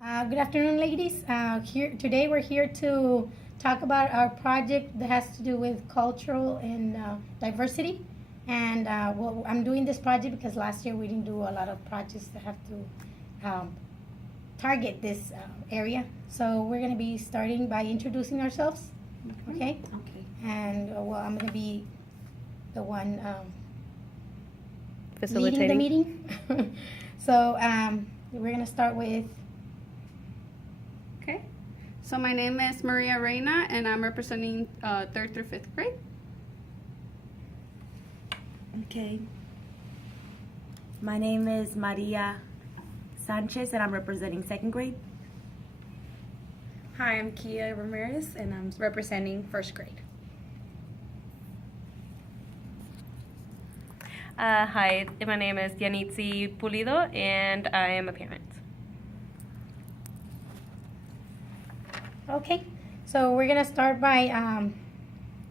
Good afternoon, ladies. Here today we're here to talk about our project that has to do with cultural and diversity. And well, I'm doing this project because last year we didn't do a lot of projects that have to target this area. So we're going to be starting by introducing ourselves. Okay. Okay. And well, I'm going to be the one leading the Facilitating. meeting. So we're going to start with. Okay. So my name is Maria Reina, and I'm representing third through fifth grade. Okay. My name is Maria Sanchez, and I'm representing second grade. Hi, I'm Kia Ramirez, and I'm representing first grade. Hi, my name is Yanitzi Pulido, and I am a parent. Okay, so we're gonna start by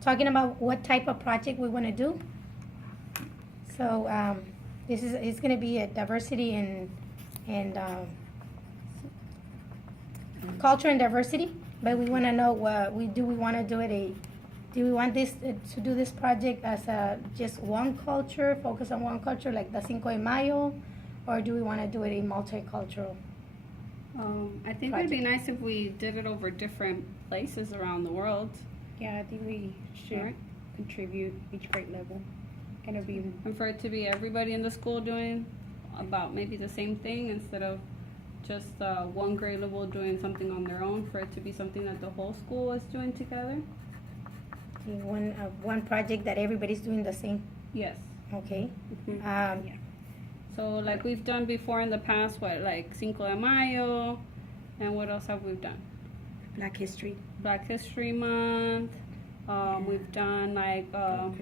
talking about what type of project we want to do. So this is it's gonna be a diversity and culture and diversity, but we want to know what we do. We want to do it do we want this to do this project as just one culture, focus on one culture like the Cinco de Mayo, or do we want to do it a multicultural? I think it would be nice if we did it over different places around the world. Yeah, I think we should Right. contribute each grade level. Gonna be And for it to be everybody in the school doing about maybe the same thing instead of just one grade level doing something on their own, for it to be something that the whole school is doing together. One project that everybody's doing the same. Yes. Okay. Mhm. Um, So like we've done before in the past, like Cinco de Mayo, and what else have we done? Black History. Black History Month. We've done like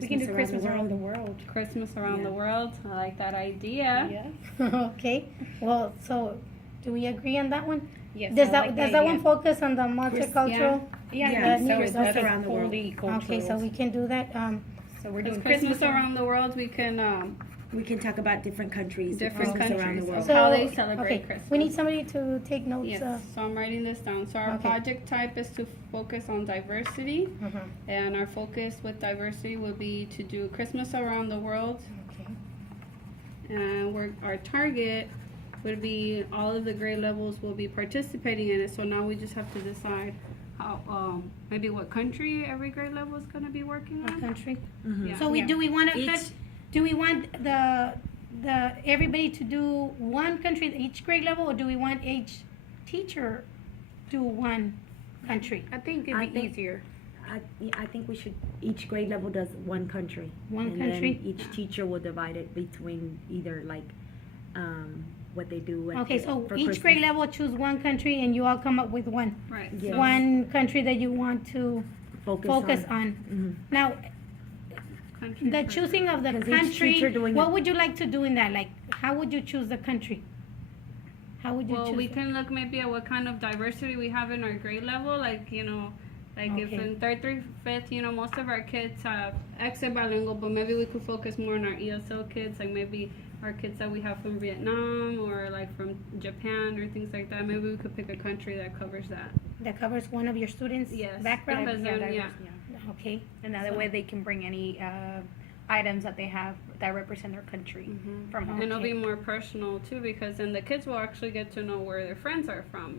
we can do Christmas around around the world. Christmas around the Yeah. world. I like that idea. Yeah. okay. Well, so do we agree on that one? Yes. Does I that like does the that one idea. focus on the multicultural? Yeah. Yeah, so Christmas that's around the world. fully Okay, so cultural. we can do that. So we're Because doing Christmas around the world, we can We can talk about different countries. Different Christmas around the countries. world. So- how they celebrate okay, Christmas. we need somebody to take notes. yes. So I'm writing this down. So our Okay. project type is to focus on diversity, Uh-huh. and our focus with diversity will be to do Christmas around the world, Okay. and our target would be all of the grade levels will be participating in it. So now we just have to decide how maybe what country every grade level is going to be working Our on. country. Mhm. Yeah. So we Yeah. do we want to Each- do we want the everybody to do one country each grade level, or do we want each teacher do one country? I think it'd I be think- easier. I think we should, each grade level does one country. One and country? Then each teacher will divide it between either like what they do. at Okay, the- so for each grade Christmas. level choose one country, and you all come up with one Right. Yeah. So one country that you want to focus on. Mhm. Now, country the first. choosing of the Because each country, teacher doing what it- would you like to do in that? Like, how would you choose the country? How would you Well, choose? we it? can look maybe at what kind of diversity we have in our grade level. Like, like if Okay. in third through fifth, most of our kids have exit bilingual, but maybe we could focus more on our ESL kids, like maybe our kids that we have from Vietnam or like from Japan or things like that. Maybe we could pick a country that covers that. That covers one of your students' Yes. background? Because then, diverse, yeah. Okay. And that So- way they can bring any items that they have that represent their country Mhm. from home. And it'll Okay. be more personal too, because then the kids will actually get to know where their friends are from,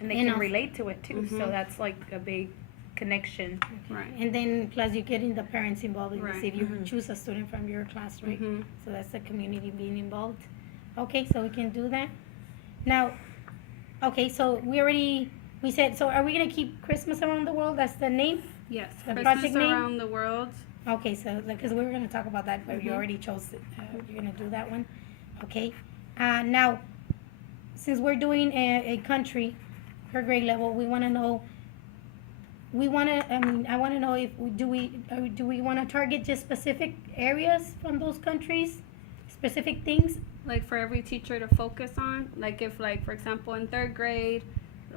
And they You can know. relate to it too. So Mhm. that's like a big connection. Right. And then plus you're getting the parents involved in this Right. if you Mhm. choose a student from your class, right? Mhm. So that's the community being involved. Okay, so we can do that. Now, okay, so we said, so are we gonna keep Christmas around the world? That's the name? Yes. The Christmas project name? around the world. Okay, so, because we were gonna talk about that, but you Mhm. already chose it, you're gonna do that one, okay? Now, since we're doing a country per grade level, we wanna know, I wanna know if, do we wanna target just specific areas from those countries? Specific things? Like for every teacher to focus on, like if like for example in third grade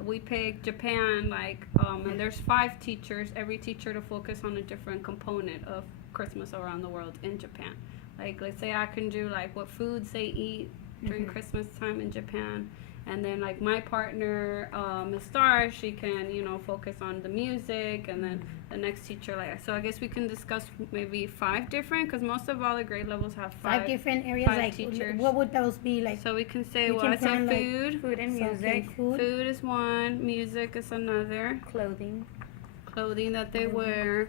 we pick Japan, like and there's 5 teachers, every teacher to focus on a different component of Christmas around the world in Japan. Like let's say I can do like what foods they eat during Mhm. Christmas time in Japan, And then like my partner, Miss Star, she can, you know, focus on the music, and then the next teacher, like, so I guess we can discuss maybe 5 different, because most of all the grade levels have 5 different areas, 5 like teachers. what would those be like? So we can say, We well, can it's our plan, like, food. Food and So, okay, music, food. Food is one, music is another, clothing. clothing that they wear.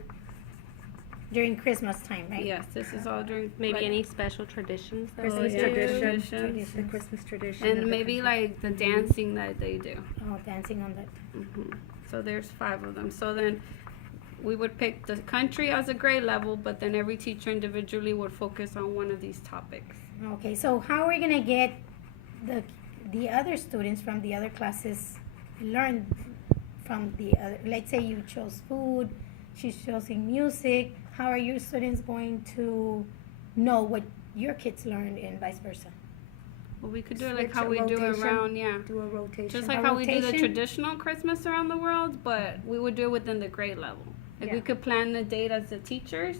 During Christmas time, right? Yes, this is all during Maybe like, any special traditions. that Christmas we yeah. do. tradition. Traditions. The Christmas tradition. and of the maybe country. like the dancing that they do. Oh, dancing on that. So there's 5 of them. So then we would pick the country as a grade level, but then every teacher individually would focus on one of these topics. Okay, so how are we gonna get the other students from the other classes learn from the other? Let's say you chose food, she's choosing music. How are your students going to know what your kids learned and vice versa? Well, we could do it like Switch how a we do rotation. around, yeah. Do a rotation. Just like A how we do the rotation? traditional Christmas around the world, but we would do it within the grade level. Like we Yeah. could plan the date as the teachers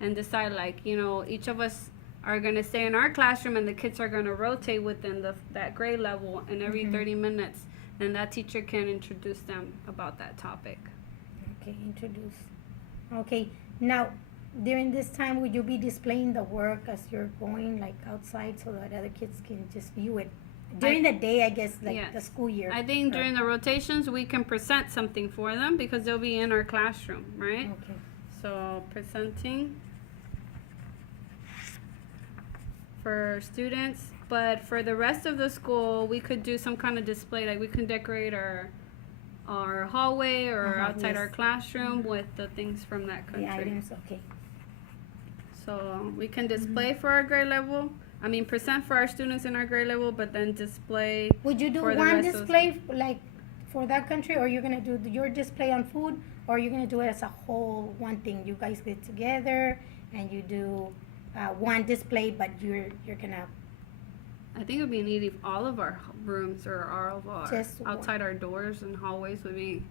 and decide like, you know, each of us are gonna stay in our classroom and the kids are gonna rotate within that grade level, and every 30 minutes, then that teacher can introduce them about that topic. Okay, introduce. Okay, now during this time, would you be displaying the work as you're going like outside so that other kids can just view it? During the day, I guess, like Yes. the school year. I think during the rotations we can present something for them because they'll be in our classroom, right? Okay. So presenting for students, but for the rest of the school, we could do some kind of display, like we can decorate our hallway or outside yes. our classroom with the things from that The country. items, okay. So we can display for our grade level. I mean, present for our students in our grade level, but then display. Would you do For the one rest of the- display like for that country, or you're gonna do your display on food, or you're gonna do it as a whole one thing? You guys get together and you do one display, but you're gonna I think it would be neat if all of our rooms or all of our Just one. outside our doors and hallways would be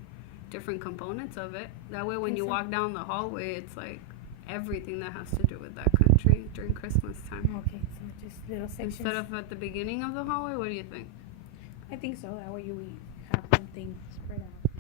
different components of it. That way, when Think you so? walk down the hallway, it's like everything that has to do with that country during Christmas time. okay. So just little sections. Instead of at the beginning of the hallway, what do you think? I think so. That way you have one thing spread out.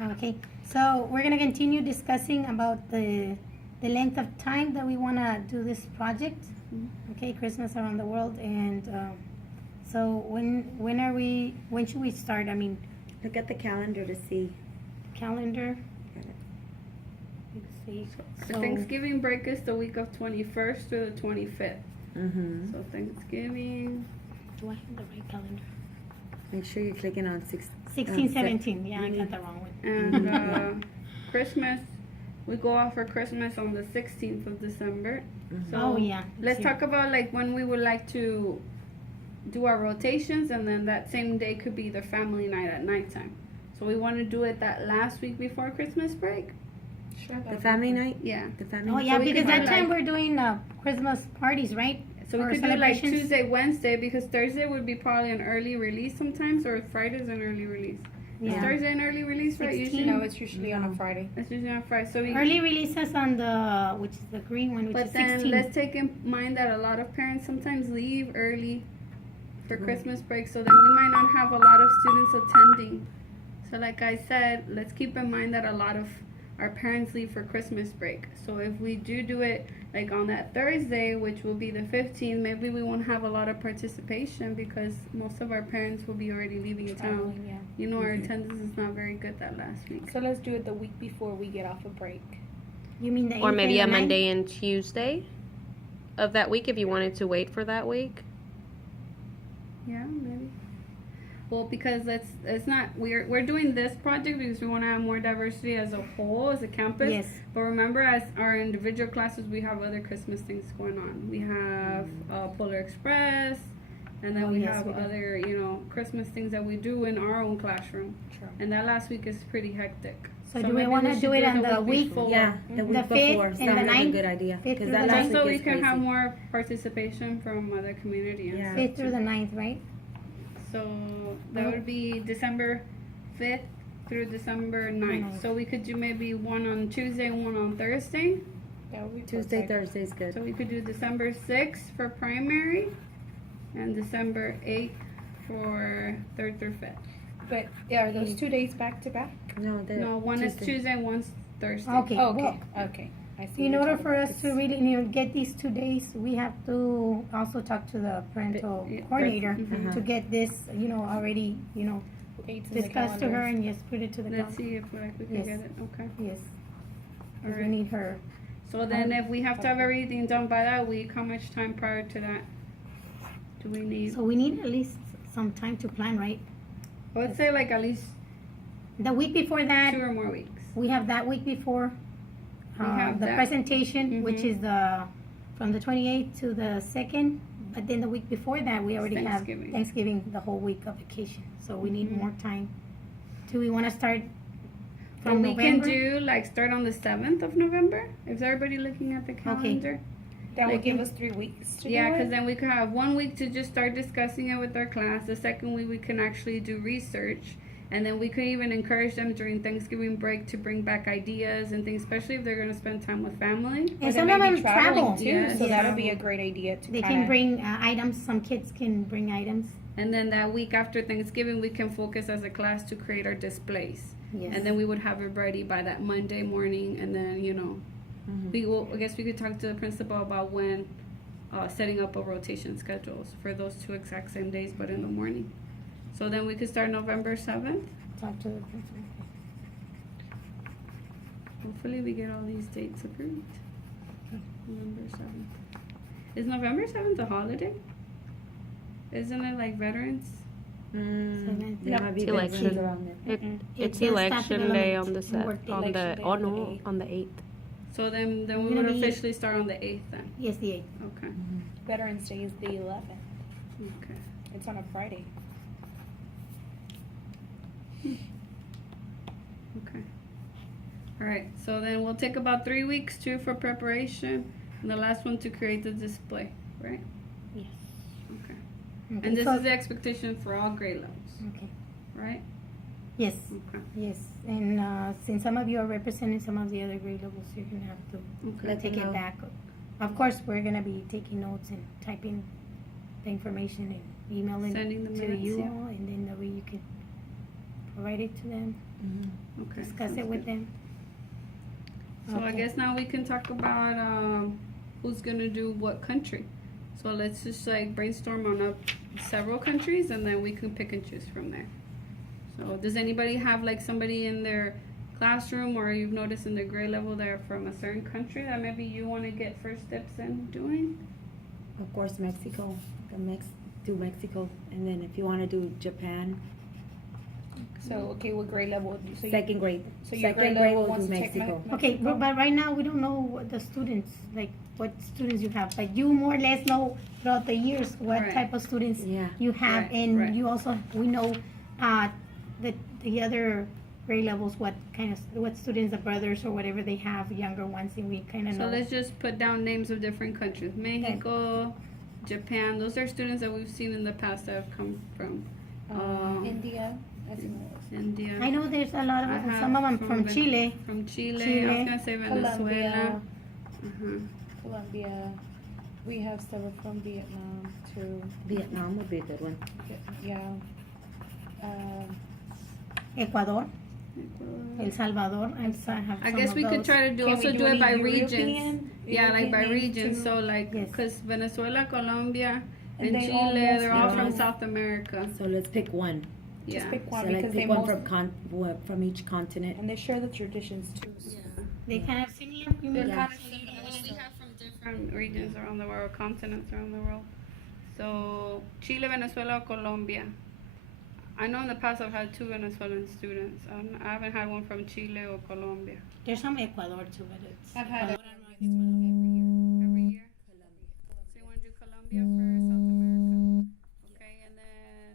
Okay, so we're gonna continue discussing about the length of time that we wanna do this project. Okay, Christmas around the world, and so when should we start? I mean, Look at the calendar to see. calendar. Let's see. The So Thanksgiving break is the week of 21st through the 25th. Mm-hmm. So Thanksgiving. do I have the right calendar? Make sure you're clicking on 16, 17. Yeah, I got the wrong one. And Christmas, we go off for Christmas on the 16th of December. So Oh yeah. let's Here. talk about like when we would like to do our rotations, and then that same day could be the family night at nighttime. So we want to do it that last week before Christmas break. The family night? Yeah. The family Oh night? yeah, So we because could that do, time like- we're doing Christmas parties, right? So we Or could do like celebrations? Tuesday, Wednesday, because Thursday would be probably an early release sometimes, or Friday's an early release. Is Yeah. Thursday an early release, right? 16? Usually, No, it's usually on a Friday. it's usually on Friday. So we. Early releases on the which is the green one, which But is then 16. let's take in mind that a lot of parents sometimes leave early for Christmas break, so then we might not have a lot of students attending. So like I said, let's keep in mind that a lot of our parents leave for Christmas break. So if we do it like on that Thursday, which will be the 15th, maybe we won't have a lot of participation because most of our parents will be already leaving town. Yeah. You know, our attendance is not very good that last week. So let's do it the week before we get off a break. You mean the Or 8th maybe a and the 9th? Monday and Tuesday of that week if you wanted to wait for that week. Yeah, maybe. Well, because it's not we're doing this project because we want to have more diversity as a whole, as a campus. Yes. But remember, as our individual classes, we have other Christmas things going on. We have Polar Express, and then Oh, we yes, have we do. other Christmas things that we do in our own classroom. Sure. And that last week is pretty hectic. So do we maybe wanna should do it on the week? before. Yeah, the week The 5th before. and the Sounds like a 9th? good idea. 5th Because through that the last Just so week we is can crazy. have more participation from other communities. Yeah. 5th through the 9th, right? So that would be December 5th through December 9th. So we could do maybe one on Tuesday and one on Thursday. That would be Tuesday, perfect. Thursday is good. So we could do December 6th for primary and December 8th for 3rd through 5th. But yeah, are those 2 days back to back? No, No, one is Tuesday and one's Thursday. Okay. Oh, well, okay. Okay. I see. in what you're order for talking us to really get these 2 days, we have to also talk to the parental Yeah, coordinator mhm. to get this, already, about. Dates in the discussed to her calendars. and just put it to the Let's calendar. see if we can Yes. get it. Okay. Yes. All 'Cause we right. need her. So then if we have to have everything done by that week, how much time prior to that do we need? So we need at least some time to plan, right? I would say like at least The week before that, 2 or more weeks. we have that week before We have the that. presentation, which Mhm. is from the 28th to the 2nd. But then the week before that, we already have Thanksgiving. Thanksgiving, the whole week of vacation. So we need Mhm. more time. Do we want to start But from we November? can do like start on the 7th of November. Is everybody looking at the calendar? That would Like give in- us 3 weeks to Yeah, do because it. then we could have 1 week to just start discussing it with our class. The second week we can actually do research. And then we could even encourage them during Thanksgiving break to bring back ideas and things, especially if they're going to spend time with family. And Or they some may of be them traveling travel. too, Yes. so Yeah. that'll be a great idea to They kinda, can bring items. Some kids can bring items. And then that week after Thanksgiving, we can focus as a class to create our displays. Yes. And then we would have it ready by that Monday morning. And then, Mhm. we will, I guess we could talk to the principal about when setting up a rotation schedules for those 2 exact same days, but in the morning. So then we could start November 7th. Talk to the principal. Hopefully we get all these dates approved. November 7th. Is November 7th a holiday? Isn't it like veterans? Seventh. There might be It's election. vacancies around there. It, Mm-mm. it's the staff election day development on the set work day. on the Election day oh on the no 8th. on the 8th. So then we We're gonna would be- officially start on the 8th then. Yes, the 8th. Okay. Veterans Day is the 11th. Okay. It's on a Friday. Okay. All right. So then we'll take about 3 weeks too for preparation, and the last one to create the display, right? Yes. Okay. Okay, And this so- is the expectation for all grade levels, Okay. right? Yes. Okay. Yes. And since some of you are representing some of the other grade levels, you're gonna have to Okay. Let take them it know. back. Of course, we're gonna be taking notes and typing the information and emailing Sending the to minutes, you yeah. all, and then that way you can write it to them, Okay. discuss sounds it with good. them. So I Okay. guess now we can talk about who's gonna do what country. So let's just like brainstorm on up several countries and then we can pick and choose from there. So does anybody have like somebody in their classroom or you've noticed in their grade level they're from a certain country that maybe you want to get first steps in doing? Of course, Mexico. Do Mexico, and then if you want to do Japan, So, okay, what grade level? So you, second grade. so your Second grade grade level will wants do to take Mexico. Okay, but right now we don't know what the students, like what students you have. Like you more or less know throughout the years what Right. type of students Yeah. you have, Right, and right. you also we know the other grade levels what kind of what students, the brothers or whatever they have, younger ones, and we kind of So know. let's just put down names of different countries. Mexico, Japan, those are students that we've seen in the past that have come from India. India. I know there's a lot of I have some of them from Ven- Chile. From Chile. I Chile, was gonna say Venezuela. Colombia, Uh-huh. Colombia. We have several from Vietnam too. Vietnam would be a good one. Yeah. Ecuador, El Salvador. I have I some guess of we could those. try to do Can also we do it any by regions. European- Yeah, like by European names regions. too? So like, Yes. because Venezuela, Colombia, And and they all Chile, they're all mostly from know. South America. So let's pick one. Yeah. Just pick So one let's because they pick one most from each continent. and they share the traditions too. So. They kind of similar. You They're mean? kind of similar. We have from different regions around the world, continents around the world. So Chile, Venezuela, Colombia. I know in the past I've had 2 Venezuelan students. I haven't had one from Chile or Colombia. There's some Ecuador too, but it's. I've had it. Every year. So you want to do Colombia for South America? Okay, and then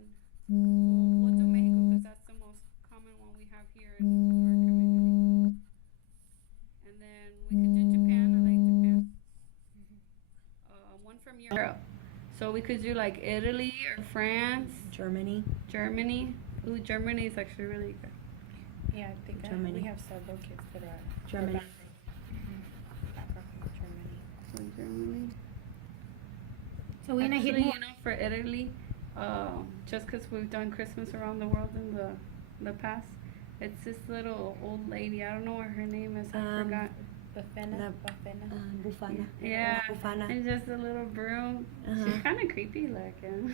we'll do Mexico because that's the most common one we have here in our community. And then we could do Japan. I like Japan. One from Europe. So we could do like Italy or France, Germany. Germany. Ooh, Germany is actually really good. Yeah, I think Germany. we have several kids that are Germany. background from Germany. So Germany. So we're gonna hit Actually, more. you know, for Italy, just because we've done Christmas around the world in the past, it's this little old lady. I don't know what her name is. I forgot. Bafana. Bufana. Yeah, Bufana. and just a little broom. Uh-huh. She's kind of creepy looking.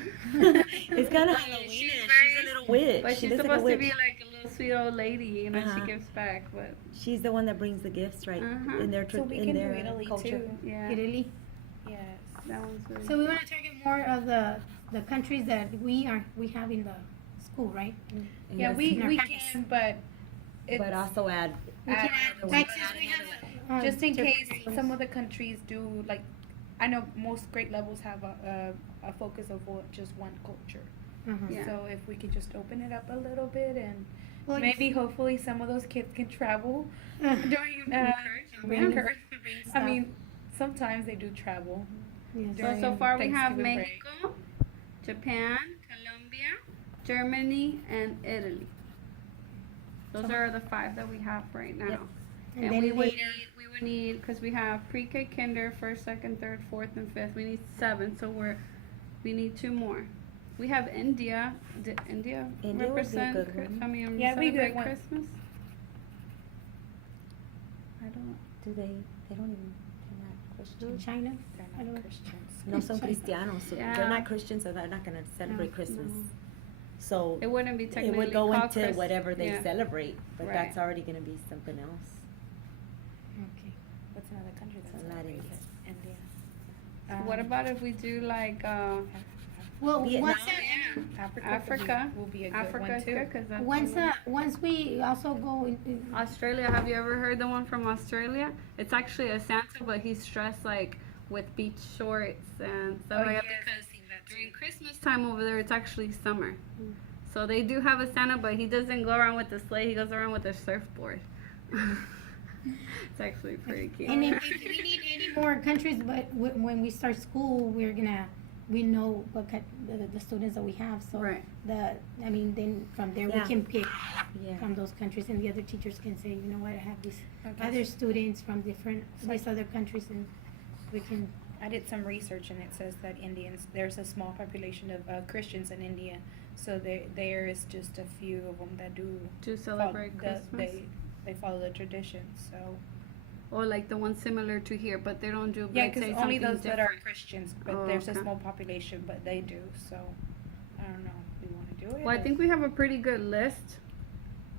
It's kind of Halloween. She's She's very- a little witch. But She she's looks like a supposed to witch. be like a little sweet old lady, you know. Uh-huh. She gives back, but She's the one that brings the gifts, right? Uh-huh. In their So we in can do their Italy culture. too. yeah, Italy. Yes. that one's really. So we want to target more of the countries that we have in the school, right? And Yeah, that's- we in our we campus. can, but it's But also add. We can add add another Texas. one. We have just in different case countries. some of the countries do like. I know most grade levels have a focus of just one culture. Uh-huh. Yeah. So if we could just open it up a little bit and Well, maybe hopefully some of those kids can travel Uh, during Bring- encourage. I stuff. mean, sometimes they do travel. yes. So during far we have Thanksgiving break. Mexico, Japan, Colombia, Germany, and Italy. Those are the 5 that we have right now. Yep. And And then we would later- need because we have pre-K, kinder, 1st, 2nd, 3rd, 4th, and 5th. We need 7, so we need 2 more. We have India. Did India India would be a represent? good one. I mean, Yeah, we celebrate good one. Christmas. I don't. Do they? They don't even. They're not Christian. China. They're I don't not know. Christians. No son cristianos. So Yeah. They're not Christians, so they're not going to celebrate No. Christmas. No. So It wouldn't be it technically would go called into Christ- whatever they yeah. celebrate, but Right. that's already going to be something else. Okay. What's another country that's So that celebrates is- it? India. What about if we do like Well, Vietnam. once Africa will be a good Africa one is too. good because that's once the one. once we also go in Australia. Have you ever heard the one from Australia? It's actually a Santa, but he's dressed like with beach shorts and stuff like that because during Christmas time over there, it's actually summer. So they do have a Santa, but he doesn't go around with the sleigh. He goes around with a surfboard. It's actually pretty cute. and if we need any more countries, but when we start school, we know what the students that we have. So Right. then from there Yeah. we can pick Yeah. from those countries, and the other teachers can say, you know what, I have these Okay. other students from these other countries, and we can I did some research and it says that there's a small population of Christians in India, so there is just a few of them that do To celebrate Christmas. They follow the traditions. So Or like the one similar to here, but they don't do. yeah, let's because say only something those that are different. Christians, but Oh, there's a okay. small population, but they do. So I don't know if we want to do it. Well, I or- think we have a pretty good list.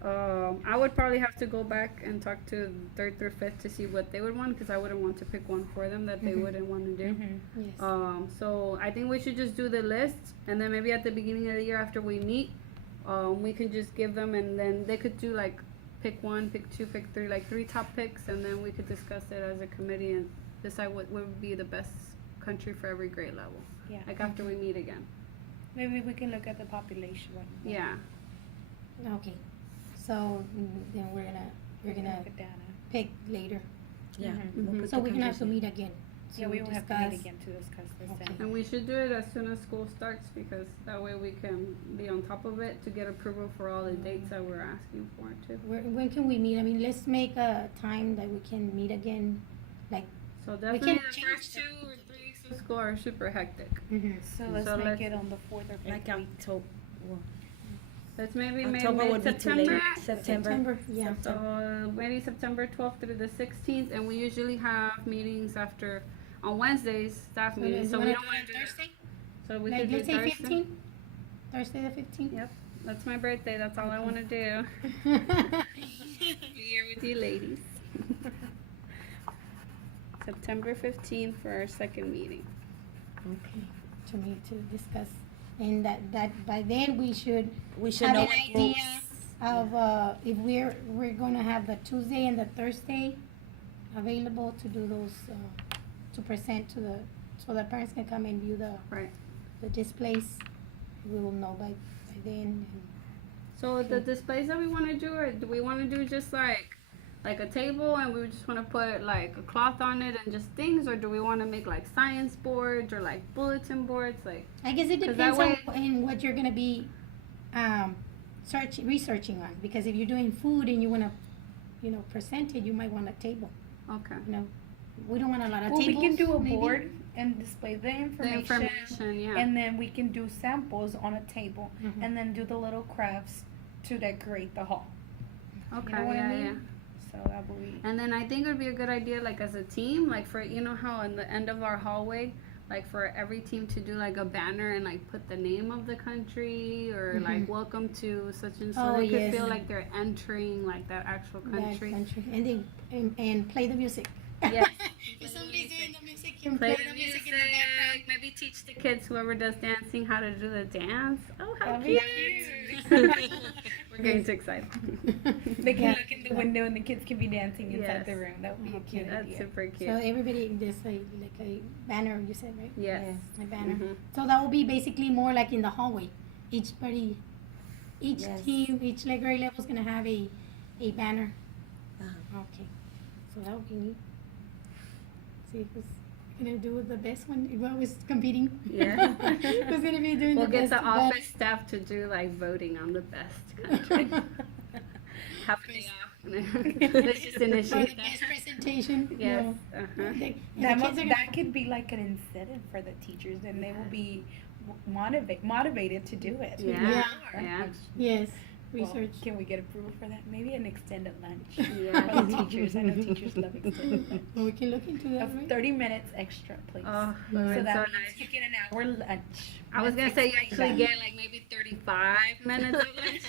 I would probably have to go back and talk to third through fifth to see what they would want, because I wouldn't want to pick one for them that they Mhm. wouldn't want to do. Mhm. Yes. So I think we should just do the list, and then maybe at the beginning of the year after we meet, we can just give them, and then they could do like pick one, pick two, pick three, like 3 top picks, and then we could discuss it as a committee and decide what would be the best country for every grade level. Yeah. Like after we meet again. Maybe we can look at the population one. Yeah. Okay. So then we're gonna Look at data. pick later. Yeah. Mhm. We'll put So the we can have to countries meet again. Yeah, to we will have to meet discuss. again to discuss this. Okay. then. And we should do it as soon as school starts, because that way we can be on top of it to get approval for all the dates that we're asking for too. When can we meet? I mean, let's make a time that we can meet again. Like, So can definitely the change first the- 2 or 3 weeks of school are super hectic. So let's So make let's- it on the 4th or 5th Like week. October. Let's maybe October would be too late. mid-September. September. Yeah. So maybe September 12th through the 16th, and we usually have meetings after on Wednesdays, staff So meetings. you So we wanna don't do want it to do that. Thursday? So we Like, could do let's say Thursday. 15. Thursday the 15th. Yep, that's my birthday. That's all I want to do. Be here with you, ladies. September 15th for our second meeting. Okay. To meet to discuss, and that by then we should We should have know an what idea groups. of if we're gonna have the Tuesday and the Thursday available to do those to present to the so that parents can come and view Right. the displays. We will know by then. So the displays that we want to do, or do we want to do just like a table, and we just want to put like a cloth on it and just things, or do we want to make like science boards or like bulletin boards, like? I guess it 'Cause depends that on what you're gonna be researching on. Because if you're doing food and you wanna, present it, you might want a table. Okay. We don't want a lot of Well, we tables. can do a maybe. board and display the The information. information, yeah. And then we can do samples on a table Mhm. and then do the little crafts to decorate the hall. Okay, You know what yeah, I mean? yeah. So that will be. And then I think it would be a good idea, like as a team, like for, how in the end of our hallway, like for every team to do like a banner and like put the name of the country, or like welcome to such and so Oh, they could yes. feel like they're entering like that actual That country. and play the music. Yes. If somebody's doing the music, you Play play the the music, music in the background. maybe teach the kids, whoever does dancing, how to do the dance. Oh, how That'd be cute! We're getting too excited. They can Yeah. look in the window and the kids can be dancing inside Yes. the room. That would be a cute That's idea. super cute. So everybody, there's like a banner, you said, right? Yes. A banner. Mhm. So that will be basically more like in the hallway. Each Yes. team, each grade level is gonna have a banner. Uh-huh. Okay, so that would be neat. See who's gonna do the best one. We're always competing. Yeah. Who's gonna be doing We'll the get best? the office staff to do like voting on the best country. Half a day off. Let's just For the initiate best that. presentation. Yes. And Uh-huh. the That, kids are gonna- that could be like an incentive for the teachers, and they will be motivated to do it. Yeah. Or- Yeah. Yes, Well, research. can we get approval for that? Maybe an extended lunch Yeah. for the teachers. I know teachers love extended lunch. Well, we can look into that, Of right? 30 minutes extra, please. Oh, so it's that so means nice. you get an hour lunch. I was gonna say you Let's actually explain get like maybe 35 minutes of lunch.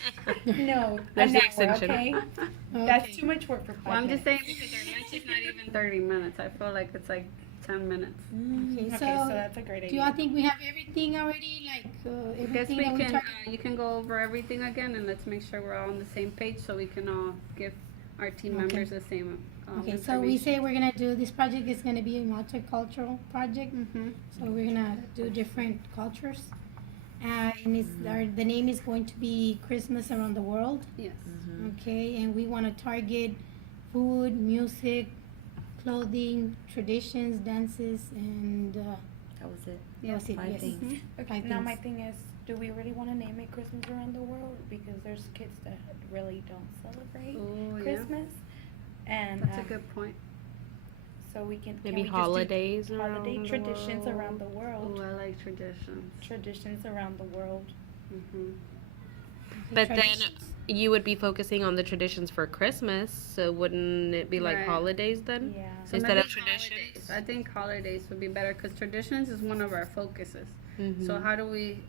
that. No, There's an the hour, extension. okay? Okay. That's too much work for 5 Well, I'm just minutes. saying because our lunch is not even 30 minutes. I feel like it's like 10 minutes. Okay, Okay, so so that's a great do y'all idea. think we have everything already? Like I guess everything we that we can. talked? You can go over everything again, and let's make sure we're all on the same page, so we can all give our team Okay. members the same. Okay, so we say we're gonna do this project is gonna be a multicultural project. Mm-hmm. So we're gonna do different cultures. And the name is going to be Christmas Around the World. Yes. Okay, and we want to target food, music, clothing, traditions, dances, and That was it. Yeah. that's it, 5 yes. things. Okay, Five now my things. thing is, do we really want to name it Christmas Around the World? Because there's kids that really don't celebrate Oh, yeah. Christmas. And That's a good point. So we can Maybe we just do holidays holiday around the traditions world. around the world. Oh, I like traditions. Traditions around the world. Hmm. But then Traditions. you would be focusing on the traditions for Christmas, so wouldn't it be like Right. holidays then? Yeah. So Instead maybe of traditions? holidays. I think holidays would be better because traditions is one of our focuses. Mhm. So how do we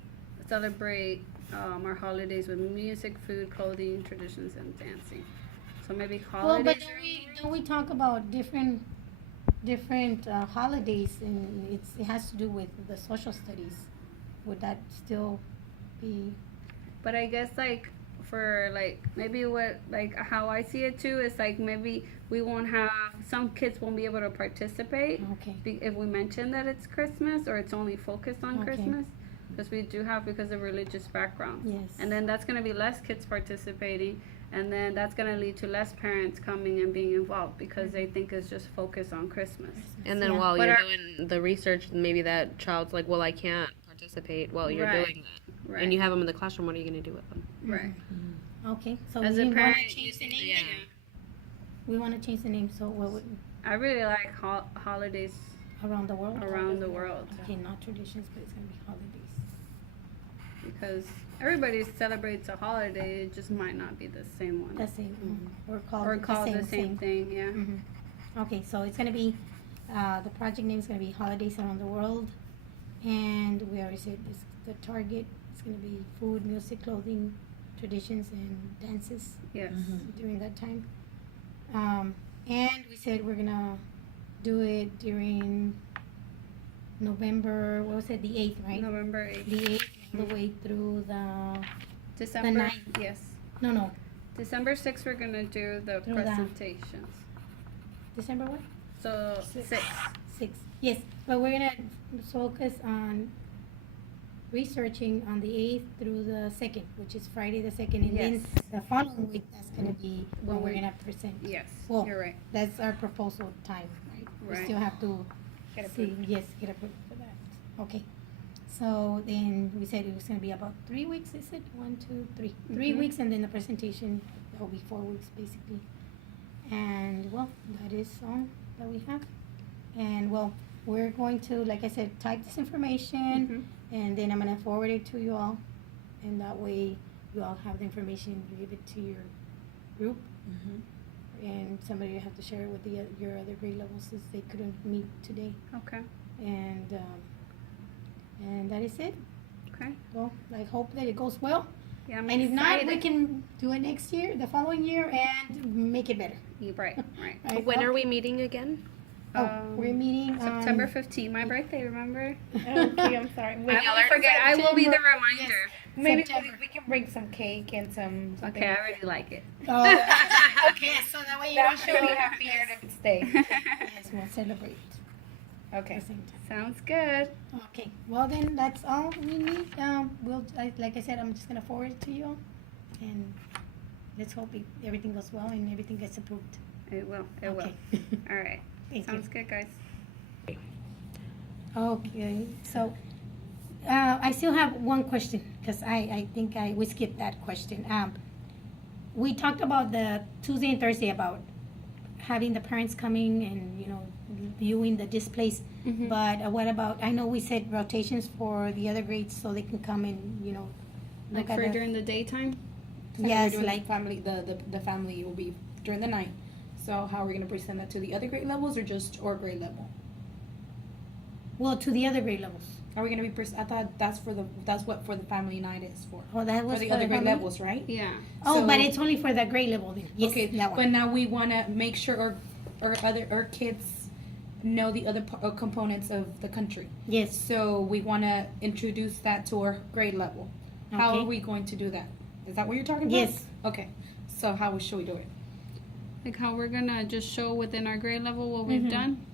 celebrate our holidays with music, food, clothing, traditions, and dancing? So maybe Well, but holidays. don't we talk about different holidays, and it has to do with the social studies. Would that still be? But I guess like for like maybe what like how I see it too is like maybe we won't have some kids won't be able to participate Okay. if we mention that it's Christmas or it's only focused on Okay. Christmas because we do have because of religious backgrounds. Yes. And then that's going to be less kids participating and then that's going to lead to less parents coming and being involved because they think it's just focused on Christmas. And then Yeah. while But you're our- doing the research, maybe that child's like, well, I can't participate while you're Right. doing that. Right. And you have them in the classroom, what are you going to do with them? Right. Okay. So As we a want to parent, change the you name. think- Yeah. We want to change the name. So what would I really like holidays around the world? around the world Okay, not traditions, but it's gonna be holidays. because everybody celebrates a holiday, it just might not be the same one. The same, or called Or called the same thing, yeah. Mhm. Okay, so it's gonna be, the project name is gonna be Holidays Around the World, and we already said this, the target is gonna be food, music, clothing, traditions, and dances Yes. during that time. And we said we're gonna do it during November, what was it, the 8th, right? November 8th. The 8th, all the way through the, December, ninth. yes. no, December 6th, we're going to do the Through that. presentations. December what? So, 6. 6. Yes, but we're gonna focus on researching on the 8th through the 2nd, which is Friday the 2nd, and then Yes. the following week, that's gonna be when When we're we- gonna present. Yes, Well, you're right. That's our proposal time, right? We Right. still have to Get see, approved. yes, get approved for that. Okay. So then we said it was gonna be about 3 weeks, is it? 1, 2, 3. 3 Mhm. weeks, and then the presentation, that will be 4 weeks, basically. And, well, that is all that we have. And, well, we're going to, like I said, type this information, and then I'm gonna forward it to you all. And that way, you all have the information, you give it to your group. And somebody will have to share it with your other grade levels since they couldn't meet today. Okay. And that is it. Okay. Well, I hope that it goes well. Yeah, I'm And if not, we excited. can do it next year, the following year, and make it better. You're right, right. Right, When well, are we meeting again? Oh, we're meeting September 15th, my birthday, remember? Okay, I'm sorry. Wait, I won't forget. I will be the September. reminder. maybe September. we can bring some cake and some. Okay, I already like it. Oh, okay, so that way you That don't should feel be happier to stay. Yes, we'll celebrate at Okay. the same time. Sounds good. Okay, well then, that's all we need. Like I said, I'm just gonna forward it to you, and let's hope everything goes well and everything gets approved. It will. It will. Okay. All right. Thank you. Sounds good, guys. Okay, so, I still have one question, because I think we skipped that question. We talked about the Tuesday and Thursday about having the parents coming and, viewing the displays. But what about, I know we said rotations for the other grades so they can come and, Like look at for the, during the daytime? So we're yes, doing like, family, the family will be during the night. So how are we gonna present that to the other grade levels or just our grade level? well, to the other grade levels. Are we gonna be, I thought that's what for the family night is for. Oh, that For was the other grade family? levels, right? Yeah. Oh, but So- it's only for the grade level then. Yes, Okay, that but one. now we wanna make sure our kids know the other components of the country. Yes, So we wanna introduce that to our grade level. How Okay. are we going to do that? Is that what you're talking about? yes. Okay, so how should we do it? Like how we're gonna just show within our grade level what we've Mhm. done?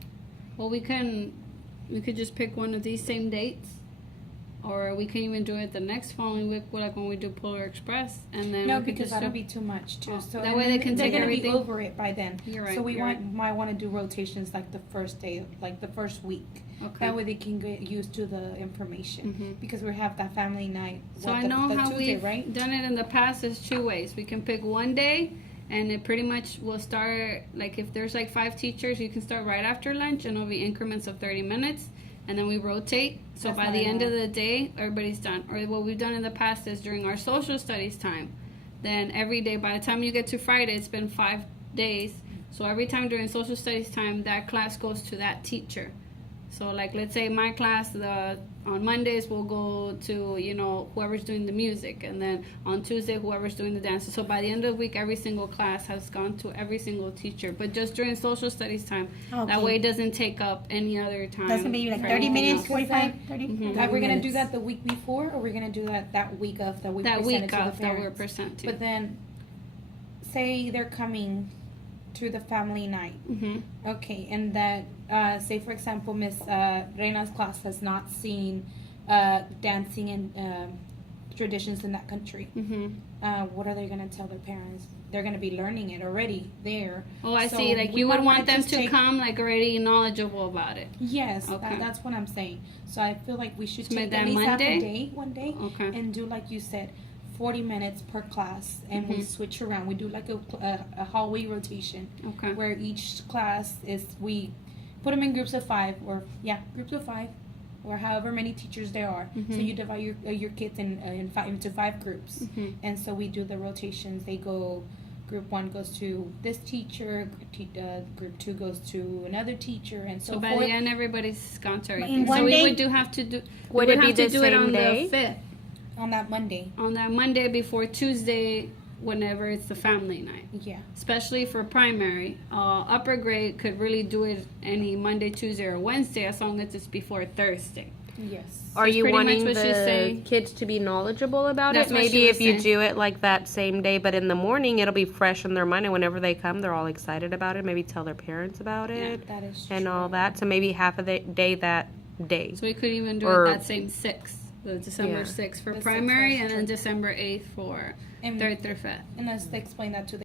Well, we could just pick one of these same dates. Or we can even do it the next following week, like when we do Polar Express, and then No, we could because just that'll show- be too much too. Oh, So that and way they then can they're take gonna everything. be over it by then. You're right. So we you're might want to do rotations like the first day, like the first week. right. Okay. That way they can get used to the information Mhm. because we have that family night. So what, I know the how Tuesday, we've right? done it in the past is 2 ways. We can pick one day And it pretty much will start, like if there's like 5 teachers, you can start right after lunch, and it'll be increments of 30 minutes. And then we rotate. So That's by not the end of enough. the day, everybody's done. Or what we've done in the past is during our social studies time, then every day, by the time you get to Friday, it's been 5 days. So every time during social studies time, that class goes to that teacher. So like, let's say my class, on Mondays we'll go to, you know, whoever's doing the music, and then on Tuesday whoever's doing the dances. So by the end of the week, every single class has gone to every single teacher, but just during social studies time. That Okay. way it doesn't take up any other time. That's gonna be like for 30 anything minutes, else. 45, 30? Mhm. Are we gonna do minutes. that the week before, or we're gonna do that week of that we That present it week to the of that we're parents? presenting. But then, say they're coming to the family night. Mhm. Okay, and that, say for example, Miss Reina's class has not seen dancing and traditions in that country. Mhm. What are they gonna tell their parents? They're gonna be learning it already there. Oh, I So see. Like we you would might want wanna them just to take- come like already knowledgeable about it. Yes, Okay. that's what I'm saying. So I feel like we should So take that at least half Monday? a day, one day, Okay. and do like you said, 40 minutes per class, and we Mhm. switch around. We do like a hallway rotation Okay. where each class is, we put them in groups of 5, or groups of 5, or however many teachers there are. So Mhm. you divide your kids into 5 groups, Mhm. and so we do the rotations. They go. Group 1 goes to this teacher. Group 2 goes to another teacher, and so So by forth. the end, everybody's gone to In everything. one So we day- would have to do. Would we it would be have to the do it same on day? the 5th, On that Monday. on that Monday before Tuesday, whenever it's the family night. Yeah. Especially for primary, upper grade could really do it any Monday, Tuesday, or Wednesday, as long as it's before Thursday. Yes. Are That's you pretty much wanting what she's the saying. kids to be knowledgeable about That's it? what she Maybe was if you saying. do it like that same day, but in the morning, it'll be fresh in their mind, and whenever they come, they're all excited about it. Maybe tell their parents about it That is and true. all that. So maybe half of the day that day. So we could even do Or- it that same 6th, the December Yeah. 6th for The 6th, primary, that's and then true. December 8th for And, 3rd through 5th. and let's explain that to the